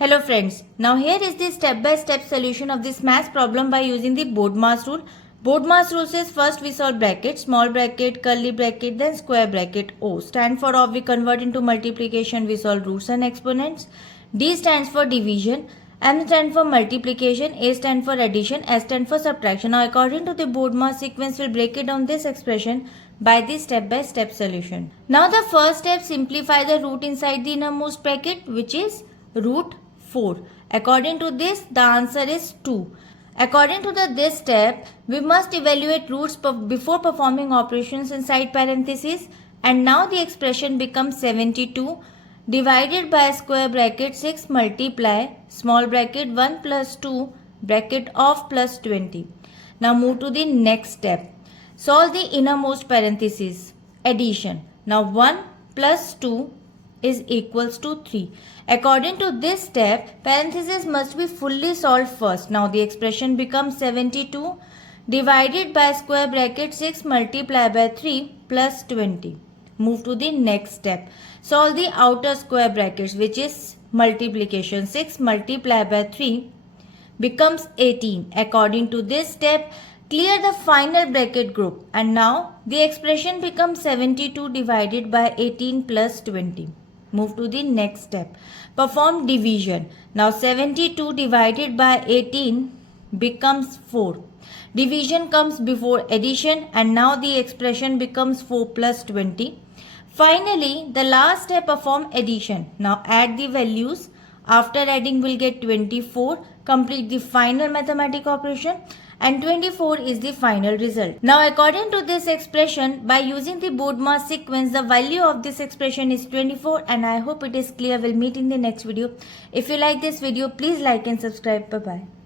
Hello friends, now here is the step-by-step solution of this math problem by using the BODMAS rule. BODMAS rule says first we solve bracket, small bracket, curly bracket, then square bracket. O stand for of, we convert into multiplication, we solve roots and exponents. D stands for division, M stands for multiplication, A stands for addition, S stands for subtraction. Now according to the BODMAS sequence, we'll break it down this expression by the step-by-step solution. Now the first step, simplify the root inside the innermost bracket, which is root 4. According to this, the answer is 2. According to this step, we must evaluate roots before performing operations inside parentheses, and now the expression becomes 72 divided by square bracket 6 multiply small bracket 1 plus 2 bracket of plus 20. Now move to the next step. Solve the innermost parentheses. Addition. Now 1 plus 2 is equals to 3. According to this step, parentheses must be fully solved first. Now the expression becomes 72 divided by square bracket 6 multiply by 3 plus 20. Move to the next step. Solve the outer square brackets, which is multiplication. 6 multiply by 3 becomes 18. According to this step, clear the final bracket group, and now the expression becomes 72 divided by 18 plus 20. Move to the next step. Perform division. Now 72 divided by 18 becomes 4. Division comes before addition, and now the expression becomes 4 plus 20. Finally, the last step, perform addition. Now add the values. After adding, we'll get 24. Complete the final mathematical operation, and 24 is the final result. Now according to this expression, by using the BODMAS sequence, the value of this expression is 24, and I hope it is clear. We'll meet in the next video. If you like this video, please like and subscribe. Bye bye.